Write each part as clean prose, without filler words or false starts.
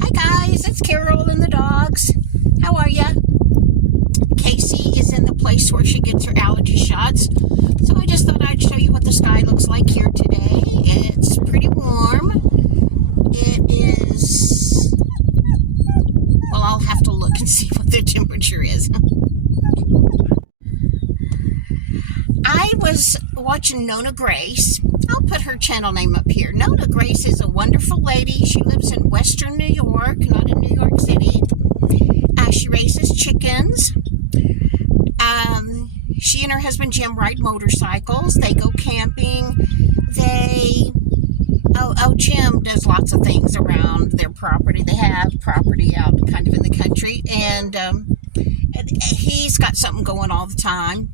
Hi guys, it's Carol and the dogs. How are ya? Casey is in the place where she gets her allergy shots. So I just thought I'd show you what the sky looks like here today. It's pretty warm. It is, well, I'll have to look and see what the temperature is. I was watching Nona Grace. I'll put her channel name up here. Nona Grace is a wonderful lady. She lives in Western New York, not in New York City. She raises chickens. She and her husband Jim ride motorcycles. They go camping. Jim does lots of things around their property. They have property out kind of in the country, and he's got something going all the time.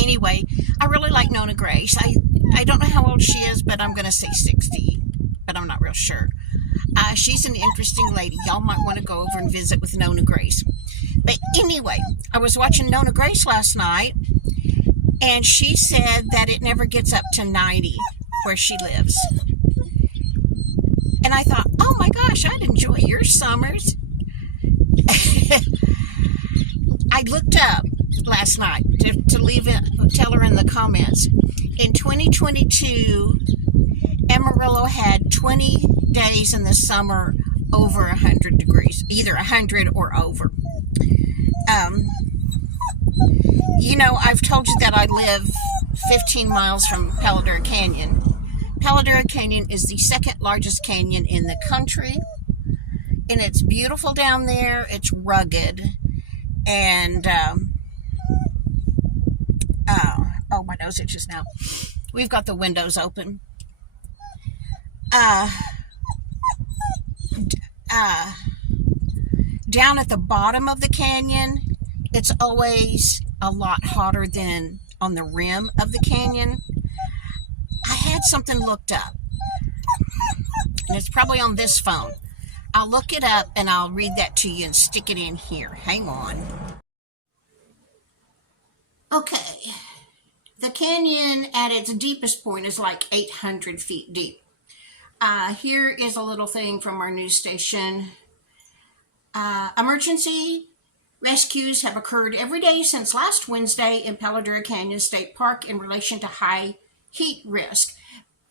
Anyway, I really like Nona Grace. I don't know how old she is, but I'm going to say 60, but I'm not real sure. She's an interesting lady. Y'all might want to go over and visit with Nona Grace. But anyway, I was watching Nona Grace last night, and she said that it never gets up to 90 where she lives. And I thought, oh my gosh, I'd enjoy your summers. I looked up last night to tell her in the comments. In 2022, Amarillo had 20 days in the summer over 100 degrees, either 100 or over. I've told you that I live 15 miles from Paladura Canyon. Paladura Canyon is the second largest canyon in the country, and it's beautiful down there. It's rugged, and my nose itches now. We've got the windows open. Down at the bottom of the canyon, it's always a lot hotter than on the rim of the canyon. I had something looked up, and it's probably on this phone. I'll look it up and I'll read that to you and stick it in here. Hang on. Okay. The canyon at its deepest point is like 800 feet deep. Here is a little thing from our news station. Emergency rescues have occurred every day since last Wednesday in Paladura Canyon State Park in relation to high heat risk.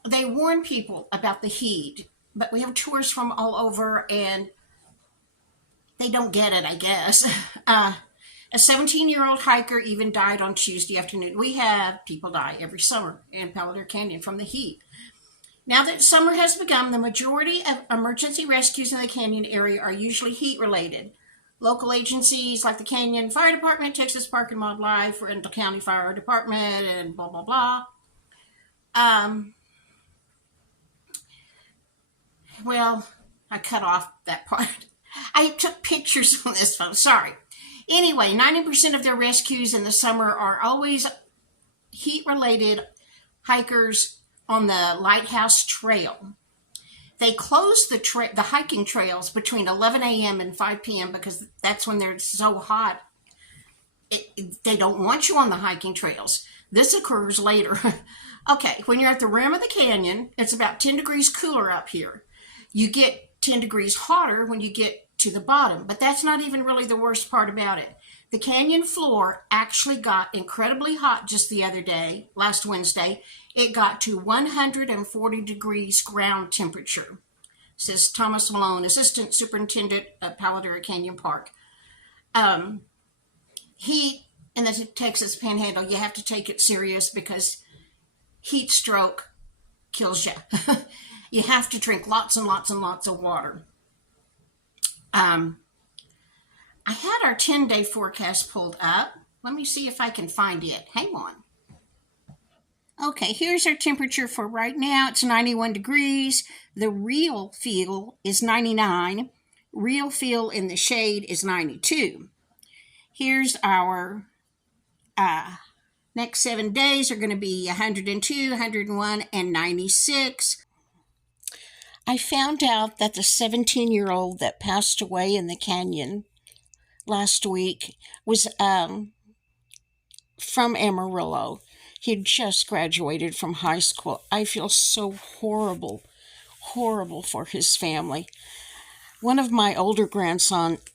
They warn people about the heat, but we have tourists from all over and they don't get it, I guess. A 17-year-old hiker even died on Tuesday afternoon. We have people die every summer in Paladura Canyon from the heat. Now that summer has begun, the majority of emergency rescues in the canyon area are usually heat-related. Local agencies like the Canyon Fire Department, Texas Park and Wildlife, Rental County Fire Department, and blah, blah, blah. Well, I cut off that part. I took pictures on this phone. Sorry. Anyway, 90% of their rescues in the summer are always heat-related hikers on the Lighthouse Trail. They close the hiking trails between 11 a.m. and 5 p.m. because that's when they're so hot. They don't want you on the hiking trails. This occurs later. Okay, when you're at the rim of the canyon, it's about 10 degrees cooler up here. You get 10 degrees hotter when you get to the bottom, but that's not even really the worst part about it. The canyon floor actually got incredibly hot just the other day, last Wednesday. It got to 140 degrees ground temperature, says Thomas Malone, Assistant Superintendent of Paladura Canyon Park. Heat in the Texas Panhandle, you have to take it serious because heat stroke kills you. You have to drink lots and lots and lots of water. I had our 10-day forecast pulled up. Let me see if I can find it. Hang on. Okay, here's our temperature for right now. It's 91 degrees. The real feel is 99. Real feel in the shade is 92. Here's our next 7 days are going to be 102, 101, and 96. I found out that the 17-year-old that passed away in the canyon last week was from Amarillo. He had just graduated from high school. I feel so horrible horrible for his family. One of my older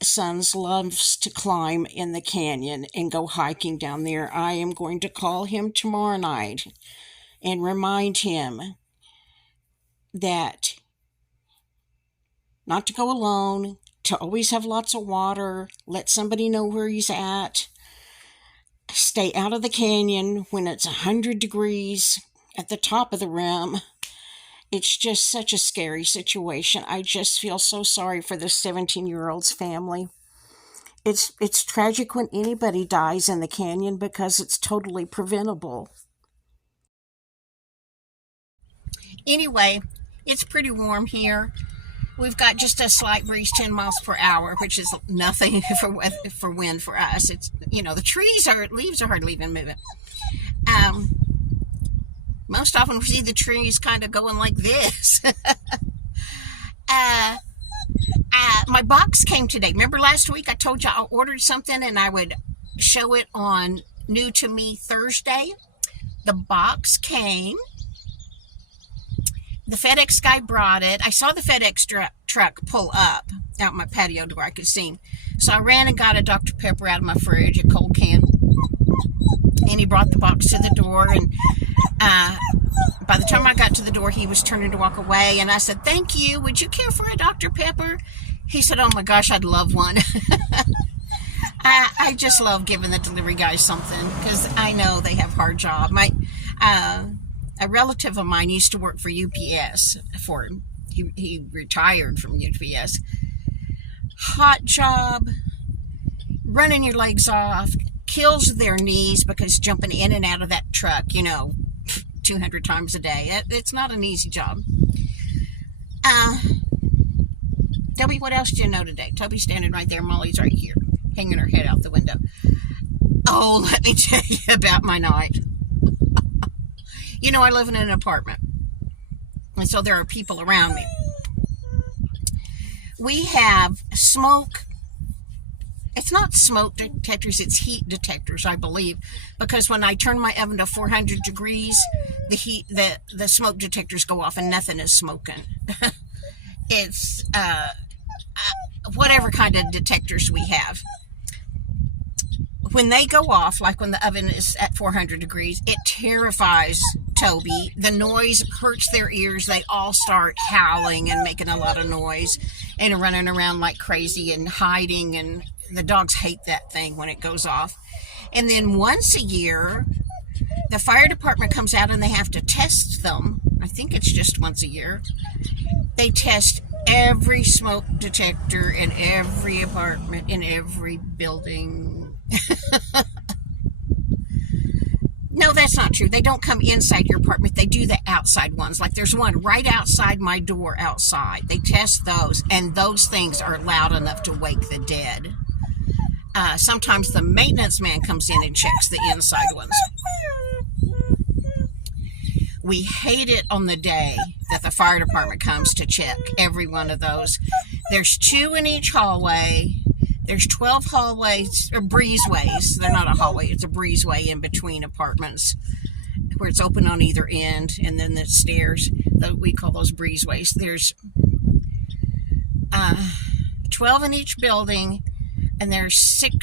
sons loves to climb in the canyon and go hiking down there. I am going to call him tomorrow night and remind him that not to go alone, to always have lots of water, let somebody know where he's at, stay out of the canyon when it's 100 degrees at the top of the rim. It's just such a scary situation. I just feel so sorry for this 17-year-old's family. It's tragic when anybody dies in the canyon because it's totally preventable. Anyway, it's pretty warm here. We've got just a slight breeze, 10 miles per hour, which is nothing for wind for us. It's, the leaves are hardly even moving. Most often we see the trees kind of going like this. My box came today. Remember last week I told you I ordered something and I would show it on New to Me Thursday? The box came. The FedEx guy brought it. I saw the FedEx truck pull up out my patio door. I could see him. So I ran and got a Dr. Pepper out of my fridge, a cold can. And he brought the box to the door. And by the time I got to the door, he was turning to walk away. And I said, "Thank you. Would you care for a Dr. Pepper?" He said, "Oh my gosh, I'd love one." I just love giving the delivery guys something because I know they have a hard job. A relative of mine used to work for UPS. He retired from UPS. Hot job, running your legs off, kills their knees because jumping in and out of that truck, 200 times a day. It's not an easy job. Toby, what else do you know today? Toby's standing right there. Molly's right here, hanging her head out the window. Oh, let me tell you about my night. I live in an apartment, and so there are people around me. We have smoke. It's not smoke detectors, it's heat detectors, I believe, because when I turn my oven to 400 degrees, the smoke detectors go off and nothing is smoking. It's whatever kind of detectors we have. When they go off, like when the oven is at 400 degrees, it terrifies Toby. The noise hurts their ears. They all start howling and making a lot of noise and running around like crazy and hiding. And the dogs hate that thing when it goes off. And then once a year, the fire department comes out and they have to test them. I think it's just once a year. They test every smoke detector in every apartment, in every building. No, that's not true. They don't come inside your apartment. They do the outside ones. Like there's one right outside my door outside. They test those, and those things are loud enough to wake the dead. Sometimes the maintenance man comes in and checks the inside ones. We hate it on the day that the fire department comes to check every one of those. There's 2 in each hallway. There's 12 hallways, or breezeways. They're not a hallway, it's a breezeway in between apartments where it's open on either end, and then the stairs. We call those breezeways. There's 12 in each building, and there's 7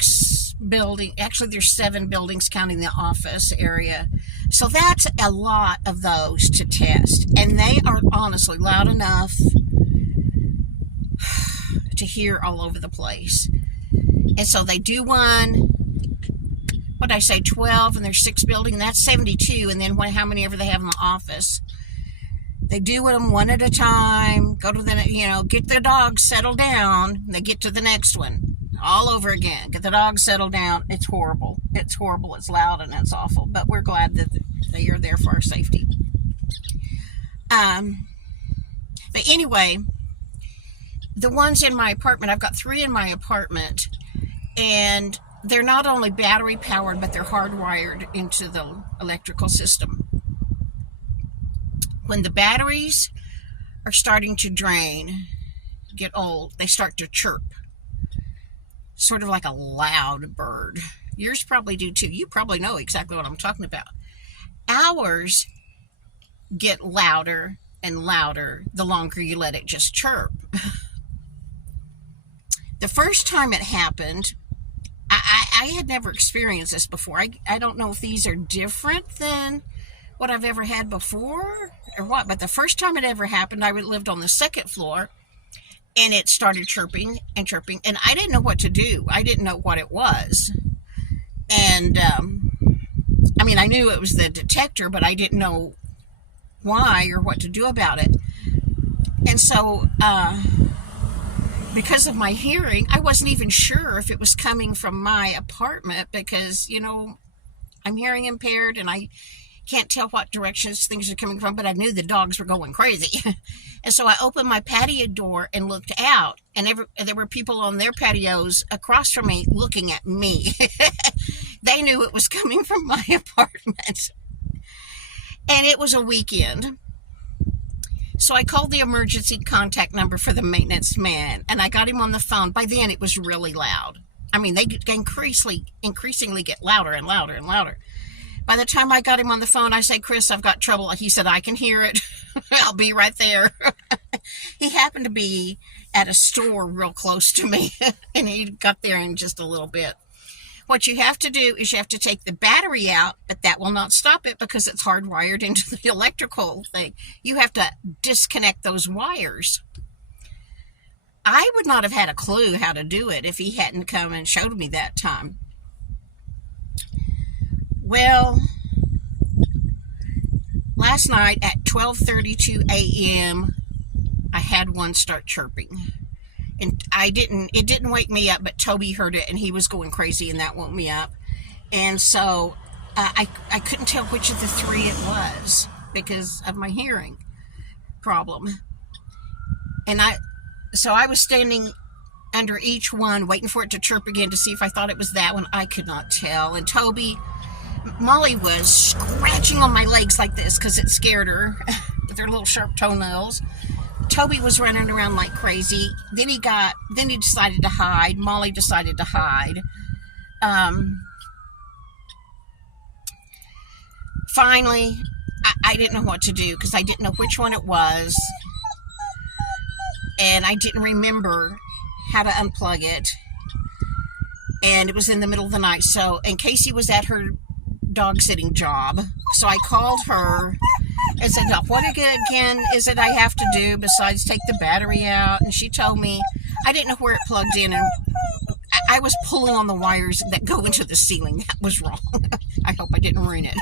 buildings counting the office area. So that's a lot of those to test. And they are honestly loud enough to hear all over the place. And so they do one, 12, and there's 6 buildings, that's 72. And then how many ever they have in the office. They do them one at a time, go to get the dogs settled down. They get to the next one all over again. Get the dogs settled down. It's horrible. It's horrible. It's loud and it's awful. But we're glad that they are there for our safety. But anyway, the ones in my apartment, I've got 3 in my apartment, and they're not only battery powered, but they're hardwired into the electrical system. When the batteries are starting to drain, get old, they start to chirp. Sort of like a loud bird. Yours probably do too. You probably know exactly what I'm talking about. Ours get louder and louder the longer you let it just chirp. The first time it happened, I had never experienced this before. I don't know if these are different than what I've ever had before or what, but the first time it ever happened, I lived on the second floor, and it started chirping and chirping, and I didn't know what to do. I didn't know what it was. And I mean, I knew it was the detector, but I didn't know why or what to do about it. And so because of my hearing, I wasn't even sure if it was coming from my apartment because, you know, I'm hearing impaired and I can't tell what directions things are coming from, but I knew the dogs were going crazy. And so I opened my patio door and looked out, and there were people on their patios across from me looking at me. They knew it was coming from my apartment. And it was a weekend. So I called the emergency contact number for the maintenance man, and I got him on the phone. By then, it was really loud. I mean, they increasingly get louder and louder and louder. By the time I got him on the phone, I said, Chris, I've got trouble. He said, I can hear it. I'll be right there. He happened to be at a store real close to me, and he got there in just a little bit. What you have to do is you have to take the battery out, but that will not stop it because it's hardwired into the electrical thing. You have to disconnect those wires. I would not have had a clue how to do it if he hadn't come and showed me that time. Well, last night at 12:32 a.m., I had one start chirping. And it didn't wake me up, but Toby heard it and he was going crazy and that woke me up. And so I couldn't tell which of the three it was because of my hearing problem. And so I was standing under each one waiting for it to chirp again to see if I thought it was that one. I could not tell. And Molly was scratching on my legs like this because it scared her with her little sharp toenails. Toby was running around like crazy. Then he decided to hide. Molly decided to hide. Finally, I didn't know what to do because I didn't know which one it was. And I didn't remember how to unplug it. And it was in the middle of the night. And Casey was at her dog sitting job. So I called her and said, what again is it I have to do besides take the battery out? And she told me, I didn't know where it plugged in, and I was pulling on the wires that go into the ceiling. That was wrong. I hope I didn't ruin it.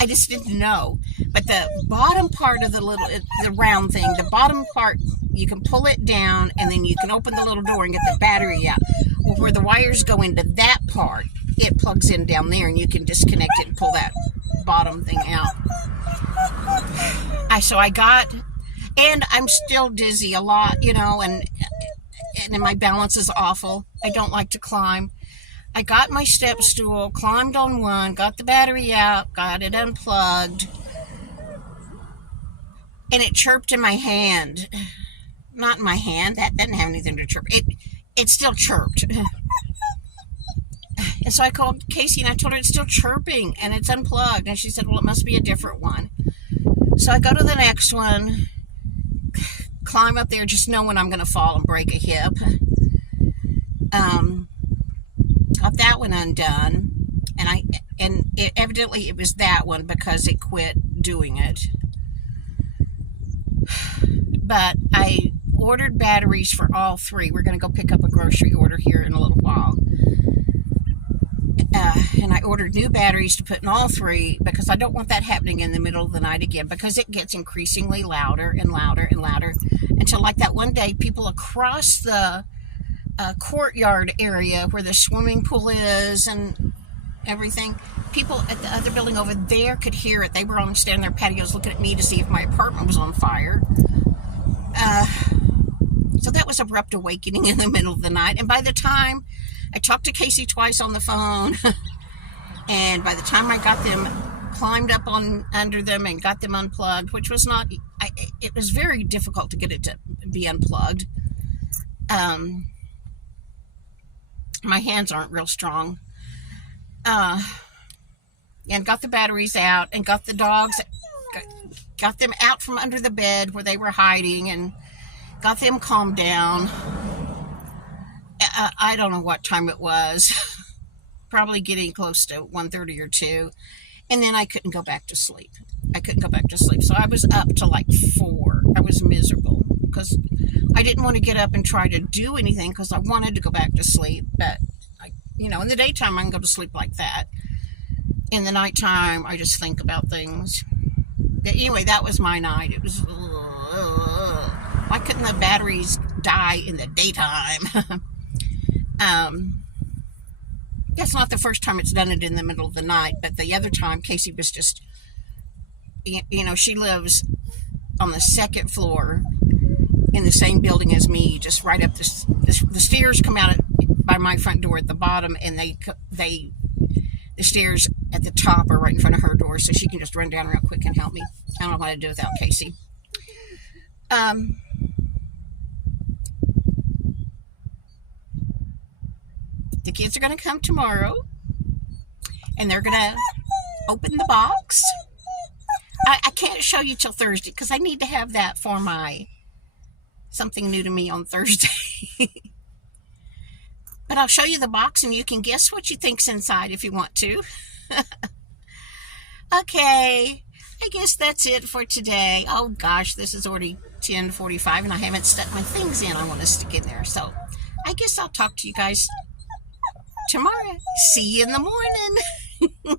I just didn't know. But the bottom part of the round thing, the bottom part, you can pull it down, and then you can open the little door and get the battery out. Well, where the wires go into that part, it plugs in down there, and you can disconnect it and pull that bottom thing out. And I'm still dizzy a lot, you know, and my balance is awful. I don't like to climb. I got my step stool, climbed on one, got the battery out, got it unplugged, and it chirped in my hand. Not in my hand. That didn't have anything to chirp. It still chirped. And so I called Casey and I told her it's still chirping and it's unplugged. And she said, well, it must be a different one. So I go to the next one, climb up there just knowing I'm going to fall and break a hip. Got that one undone. And evidently it was that one because it quit doing it. But I ordered batteries for all three. We're going to go pick up a grocery order here in a little while. And I ordered new batteries to put in all three because I don't want that happening in the middle of the night again because it gets increasingly louder and louder and louder until like that one day people across the courtyard area where the swimming pool is and everything, people at the other building over there could hear it. They were on standing their patios looking at me to see if my apartment was on fire. So that was abrupt awakening in the middle of the night. And by the time I talked to Casey twice on the phone, and by the time I got them climbed up under them and got them unplugged, which was not, it was very difficult to get it to be unplugged. My hands aren't real strong. And got the batteries out and got the dogs, got them out from under the bed where they were hiding and got them calmed down. I don't know what time it was. Probably getting close to 1:30 or 2. And then I couldn't go back to sleep. So I was up to like 4. I was miserable because I didn't want to get up and try to do anything because I wanted to go back to sleep. But, in the daytime I can go to sleep like that. In the nighttime I just think about things. But anyway, that was my night. It was, why couldn't the batteries die in the daytime? That's not the first time it's done it in the middle of the night, but the other time Casey was just, she lives on the 2nd floor in the same building as me, just right up the stairs come out by my front door at the bottom, and the stairs at the top are right in front of her door, so she can just run down real quick and help me. I don't know what to do without Casey. The kids are going to come tomorrow, and they're going to open the box. I can't show you till Thursday because I need to have that for my something new to me on Thursday. But I'll show you the box, and you can guess what you think's inside if you want to. Okay, I guess that's it for today. Oh gosh, this is already 10:45, and I haven't stuck my things in I want to stick in there. So I guess I'll talk to you guys tomorrow. See you in the morning.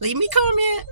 Leave me a comment.